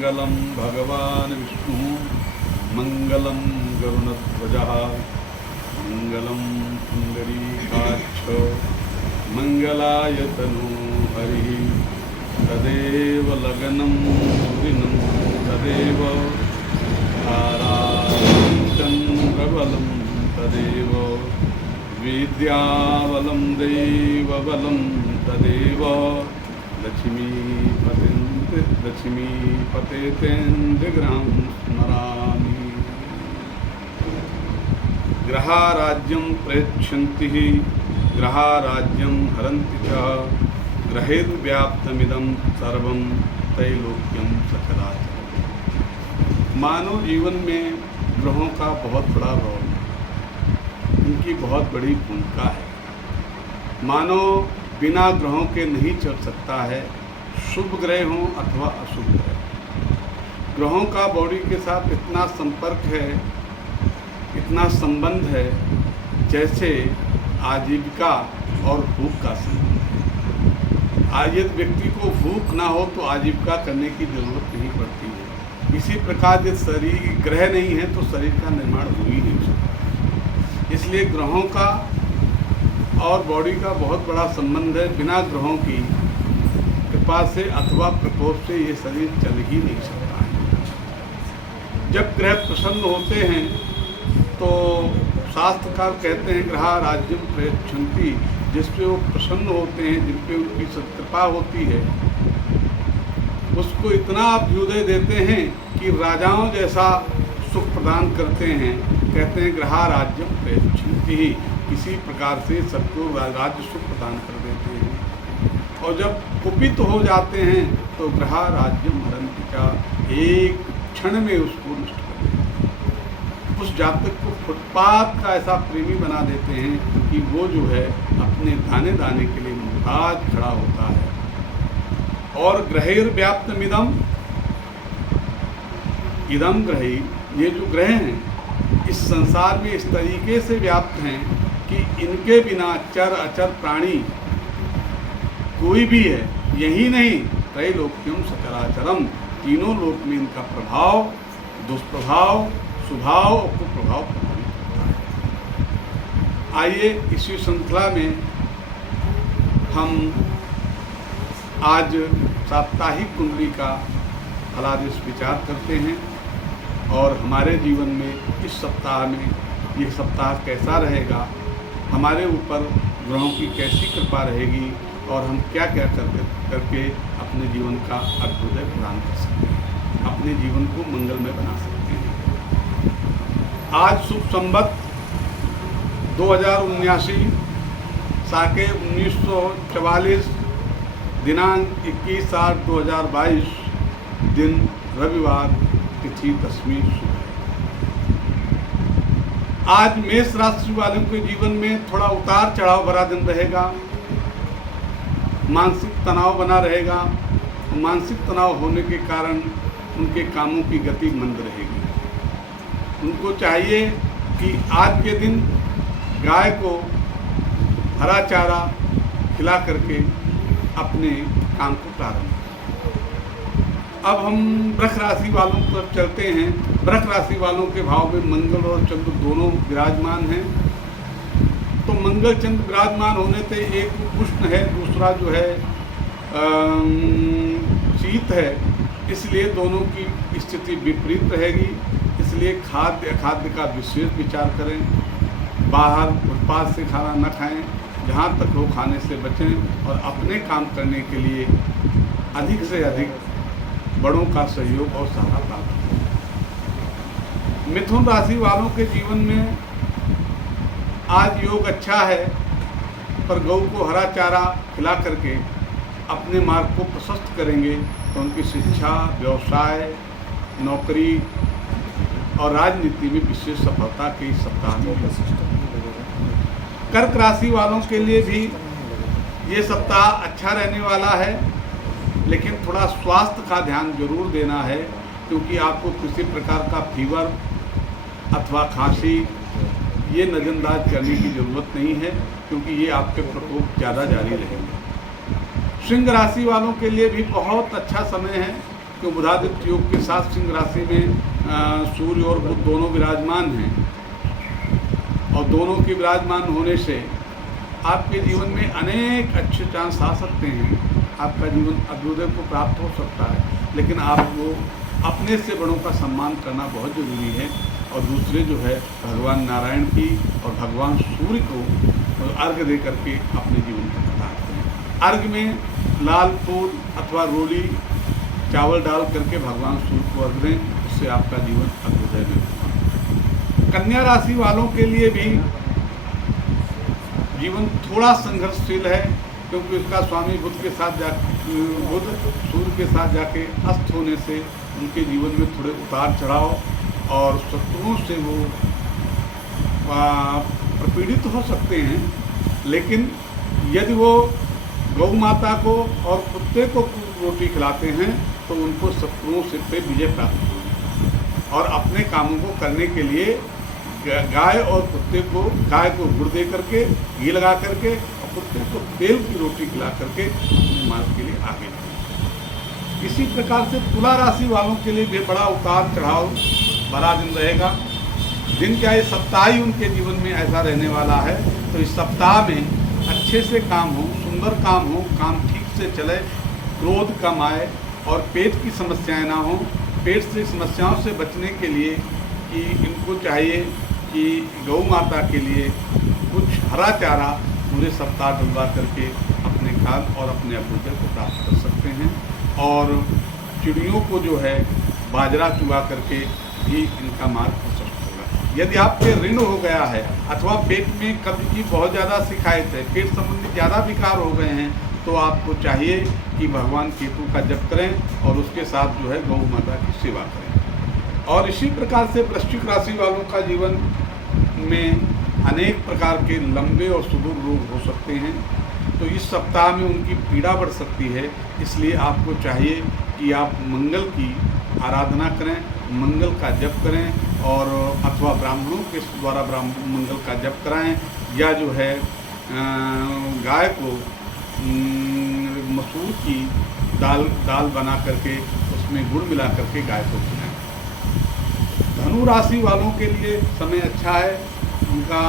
मंगलम भगवान विष्णु मंगलम गरुणध्वजः मंगलम पुंडरीकाक्ष मंगलाय तनु हरि तदेव लगनं सुदिनं तदेव ताराबलं चन्द्रबलं तदेव विद्याबलं दैवबलं तदेव लक्ष्मीपतेन्द्रगृहं स्मरामि। ग्रहाराज्यं प्रेक्षन्ति ग्रहाराज्यं हरन्ति च ग्रहेर्व्याप्तमिदं सर्वं त्रैलोक्यं सचराचरम्। मानव जीवन में ग्रहों का बहुत बड़ा रोल, उनकी बहुत बड़ी भूमिका है। मानव बिना ग्रहों के नहीं चल सकता है, शुभ ग्रह हों अथवा अशुभ ग्रह। ग्रहों का बॉडी के साथ इतना संपर्क है, इतना संबंध है, जैसे आजीविका और भूख का संबंध है। आज यदि व्यक्ति को भूख ना हो तो आजीविका करने की जरूरत नहीं पड़ती है। इसी प्रकार यदि शरीर ग्रह नहीं है तो शरीर का निर्माण हो ही नहीं सकता। इसलिए ग्रहों का और बॉडी का बहुत बड़ा संबंध है। बिना ग्रहों की कृपा से अथवा प्रकोप से ये शरीर चल ही नहीं सकता है। जब ग्रह प्रसन्न होते हैं तो शास्त्रकार कहते हैं ग्रहा राज्यम प्रेक्षन्ति, जिसपे वो प्रसन्न होते हैं, जिन पे उनकी सत्कृपा होती है, उसको इतना अभ्युदय देते हैं कि राजाओं जैसा सुख प्रदान करते हैं। कहते हैं ग्रहा राज्यम प्रेक्षन्ति ही, इसी प्रकार से सबको राज्य सुख प्रदान कर देते हैं। और जब कुपित हो जाते हैं तो ग्रहा राज्यम हरन्ति च, एक क्षण में उसको नष्ट कर देते हैं। उस जातक को फुटपाथ का ऐसा प्रेमी बना देते हैं कि वो जो है अपने दाने दाने के लिए मुहताज खड़ा होता है। और ग्रहेर्व्याप्तमिदं, इदम ग्रही, ये जो ग्रह हैं इस संसार में इस तरीके से व्याप्त हैं कि इनके बिना चर अचर प्राणी कोई भी है यही नहीं, त्रैलोक्यम सचराचरम, तीनों लोक में इनका प्रभाव, दुष्प्रभाव, सुभाव और कुप्रभाव प्रभावित होता है। आइए इसी श्रृंखला में हम आज साप्ताहिक कुंडली का फलादेश विचार करते हैं और हमारे जीवन में इस सप्ताह में ये सप्ताह कैसा रहेगा, हमारे ऊपर ग्रहों की कैसी कृपा रहेगी और हम क्या क्या करके अपने जीवन का अभ्युदय प्रदान कर सकते हैं, अपने जीवन को मंगलमय बना सकते हैं। आज शुभ संवत 2079 साके 1944, दिनांक 21/8/2022, दिन रविवार, तिथि दशमी शुभ है। आज मेष राशि वालों के जीवन में थोड़ा उतार चढ़ाव भरा दिन रहेगा, मानसिक तनाव बना रहेगा। मानसिक तनाव होने के कारण उनके कामों की गति मंद रहेगी। उनको चाहिए कि आज के दिन गाय को हरा चारा खिला करके अपने काम को प्रारंभ करें। अब हम वृष राशि वालों की तरफ चलते हैं। वृष राशि वालों के भाव में मंगल और चंद्र दोनों विराजमान हैं। तो मंगल चंद्र विराजमान होने से एक उष्ण है, दूसरा जो है शीत है, इसलिए दोनों की स्थिति विपरीत रहेगी। इसलिए खाद्य अखाद्य का विशेष विचार करें। बाहर उत्पाद से खाना न खाएं, जहाँ तक हो खाने से बचें और अपने काम करने के लिए अधिक से अधिक बड़ों का सहयोग और सहारा प्राप्त करें। मिथुन राशि वालों के जीवन में आज योग अच्छा है, पर गौ को हरा चारा खिला करके अपने मार्ग को प्रशस्त करेंगे तो उनकी शिक्षा, व्यवसाय, नौकरी और राजनीति में विशेष सफलता के इस सप्ताह में। कर्क राशि वालों के लिए भी ये सप्ताह अच्छा रहने वाला है, लेकिन थोड़ा स्वास्थ्य का ध्यान जरूर देना है, क्योंकि आपको किसी प्रकार का फीवर अथवा खांसी ये नज़रअंदाज करने की ज़रूरत नहीं है, क्योंकि ये आपके प्रकोप ज़्यादा जारी रहेंगे। सिंह राशि वालों के लिए भी बहुत अच्छा समय है, कि बुधादित्य योग के साथ सिंह राशि में सूर्य और बुध दोनों विराजमान हैं, और दोनों के विराजमान होने से आपके जीवन में अनेक अच्छे चांस आ सकते हैं। आपका जीवन अभ्युदय को प्राप्त हो सकता है, लेकिन आपको अपने से बड़ों का सम्मान करना बहुत ज़रूरी है। और दूसरे जो है भगवान नारायण की और भगवान सूर्य को अर्घ्य दे करके अपने जीवन को प्रदान करें। अर्घ्य में लाल फूल अथवा रोली चावल डाल करके भगवान सूर्य को अर्घ्य दें, उससे आपका जीवन अभ्युदय में होगा। कन्या राशि वालों के लिए भी जीवन थोड़ा संघर्षशील है, क्योंकि उसका स्वामी बुध के साथ बुध सूर्य के साथ जाके अस्त होने से उनके जीवन में थोड़े उतार चढ़ाव और शत्रुओं से वो प्रपीड़ित हो सकते हैं। लेकिन यदि वो गौ माता को और कुत्ते को रोटी खिलाते हैं तो उनको शत्रुओं से पे विजय प्राप्त होगी। और अपने कामों को करने के लिए गाय और कुत्ते को, गाय को गुड़ दे करके, घी लगा करके, और कुत्ते को तेल की रोटी खिला करके अपने मार्ग के लिए आगे बढ़ें। इसी प्रकार से तुला राशि वालों के लिए भी बड़ा उतार चढ़ाव भरा दिन रहेगा। दिन क्या, ये सप्ताह ही उनके जीवन में ऐसा रहने वाला है। तो इस सप्ताह में अच्छे से काम हो, सुंदर काम हो, काम ठीक से चले, क्रोध कम आए और पेट की समस्याएं ना हो। पेट से समस्याओं से बचने के लिए कि इनको चाहिए कि गौ माता के लिए कुछ हरा चारा पूरे सप्ताह डलवा करके अपने खाद और अपने अभ्युदय को प्राप्त कर सकते हैं। और चिड़ियों को जो है बाजरा चुगा करके भी इनका मार्ग प्रशस्त होगा। यदि आपके ऋण हो गया है अथवा पेट में कब्ज की बहुत ज़्यादा शिकायत है, पेट संबंधी ज़्यादा विकार हो गए हैं, तो आपको चाहिए कि भगवान केतु का जप करें और उसके साथ जो है गौ माता की सेवा करें। और इसी प्रकार से वृश्चिक राशि वालों का जीवन में अनेक प्रकार के लंबे और सुदूर रोग हो सकते हैं। तो इस सप्ताह में उनकी पीड़ा बढ़ सकती है। इसलिए आपको चाहिए कि आप मंगल की आराधना करें, मंगल का जप करें, और अथवा ब्राह्मणों के द्वारा मंगल का जप कराएं, या जो है गाय को मसूर की दाल बना करके उसमें गुड़ मिला करके गाय को खिलाएं। धनु राशि वालों के लिए समय अच्छा है, उनका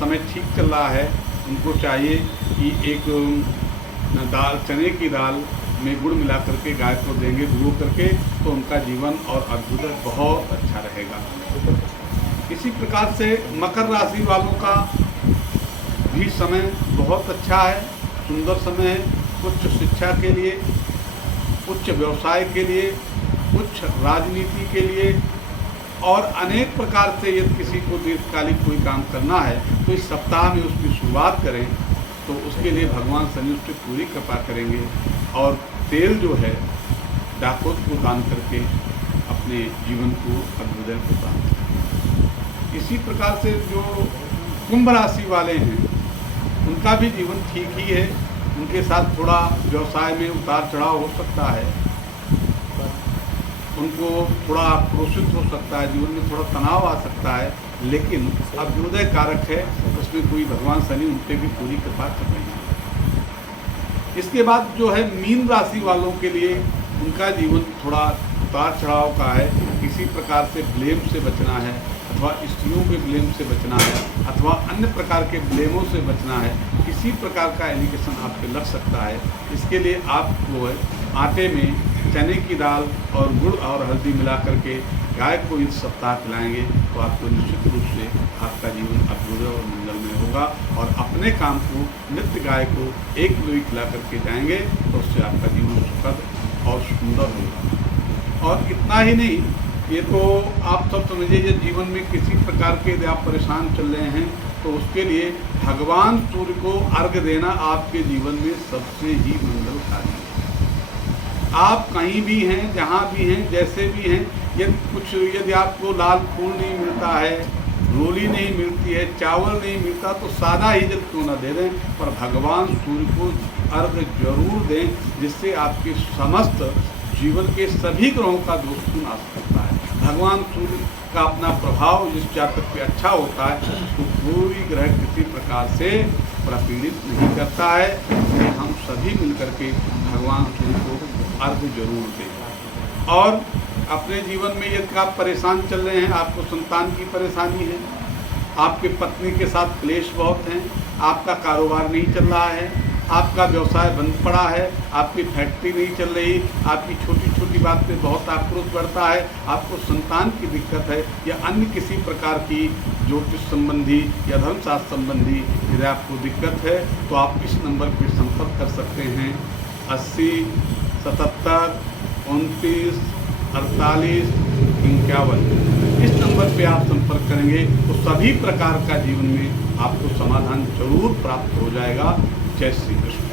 समय ठीक चल रहा है। उनको चाहिए कि एक दाल, चने की दाल में गुड़ मिला करके गाय को देंगे भिगो करके, तो उनका जीवन और अभ्युदय बहुत अच्छा रहेगा। इसी प्रकार से मकर राशि वालों का भी समय बहुत अच्छा है, सुंदर समय है। उच्च शिक्षा के लिए, उच्च व्यवसाय के लिए, उच्च राजनीति के लिए और अनेक प्रकार से यदि किसी को दीर्घकालिक कोई काम करना है तो इस सप्ताह में उसकी शुरुआत करें, तो उसके लिए भगवान शनि उसकी पूरी कृपा करेंगे। और तेल जो है डाकोत को दान करके अपने जीवन को अभ्युदय को दान करें। इसी प्रकार से जो कुंभ राशि वाले हैं उनका भी जीवन ठीक ही है। उनके साथ थोड़ा व्यवसाय में उतार चढ़ाव हो सकता है, उनको थोड़ा आक्रोशित हो सकता है, जीवन में थोड़ा तनाव आ सकता है, लेकिन अभ्युदय कारक है, उसमें कोई भगवान शनि उन पर भी पूरी कृपा कर रहे हैं। इसके बाद जो है मीन राशि वालों के लिए उनका जीवन थोड़ा उतार चढ़ाव का है। किसी प्रकार से ब्लेम से बचना है, अथवा स्त्रियों के ब्लेम से बचना है, अथवा अन्य प्रकार के ब्लेमों से बचना है। किसी प्रकार का एलिगेशन आप पे लग सकता है। इसके लिए आप जो है आटे में चने की दाल और गुड़ और हल्दी मिला करके गाय को इस सप्ताह खिलाएंगे, तो आपको निश्चित रूप से आपका जीवन अभ्युदय और मंगलमय होगा। और अपने काम को नित्य गाय को एक किलो खिला करके जाएंगे, तो उससे आपका जीवन सुखद और सुंदर होगा। और इतना ही नहीं, ये तो आप सब समझिए, ये जीवन में किसी प्रकार के यदि आप परेशान चल रहे हैं तो उसके लिए भगवान सूर्य को अर्घ्य देना आपके जीवन में सबसे ही मंगलकारी है। आप कहीं भी हैं, जहाँ भी हैं, जैसे भी हैं, यदि आपको लाल फूल नहीं मिलता है, रोली नहीं मिलती है, चावल नहीं मिलता, तो सादा ही जल क्यों ना दे दें, पर भगवान सूर्य को अर्घ्य जरूर दें, जिससे आपके समस्त जीवन के सभी ग्रहों का दोष नाश करता है। भगवान सूर्य का अपना प्रभाव जिस जातक पे अच्छा होता है, उसको कोई ग्रह किसी प्रकार से प्रपीड़ित नहीं करता है। इसलिए हम सभी मिलकर के भगवान सूर्य को अर्घ्य जरूर दें। और अपने जीवन में यदि आप परेशान चल रहे हैं, आपको संतान की परेशानी है, आपके पत्नी के साथ क्लेश बहुत हैं, आपका कारोबार नहीं चल रहा है, आपका व्यवसाय बंद पड़ा है, आपकी फैक्ट्री नहीं चल रही, आपकी छोटी छोटी बात पे बहुत आक्रोश बढ़ता है, आपको संतान की दिक्कत है या अन्य किसी प्रकार की ज्योतिष संबंधी या धर्मशास्त्र संबंधी यदि आपको दिक्कत है तो आप इस नंबर पर संपर्क कर सकते हैं 80 77 29 48 51। इस नंबर पे आप संपर्क करेंगे तो सभी प्रकार का जीवन में आपको समाधान जरूर प्राप्त हो जाएगा। जय श्री कृष्ण।